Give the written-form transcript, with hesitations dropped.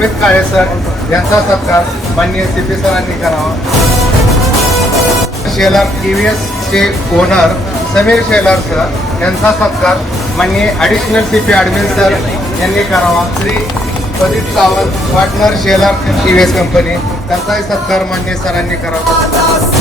अमित काळे sir यांचा सत्कार माननीय CP सरांनी करावा। शेलार TVS चे ओनर समीर शेलार सर यांचा सत्कार माननीय ॲडिशनल CP ॲडमिन सर यांनी करावा। Shri Pradeep Sawant partner Shelar TVS company त्यांचाही सत्कार माननीय सरांनी करावा।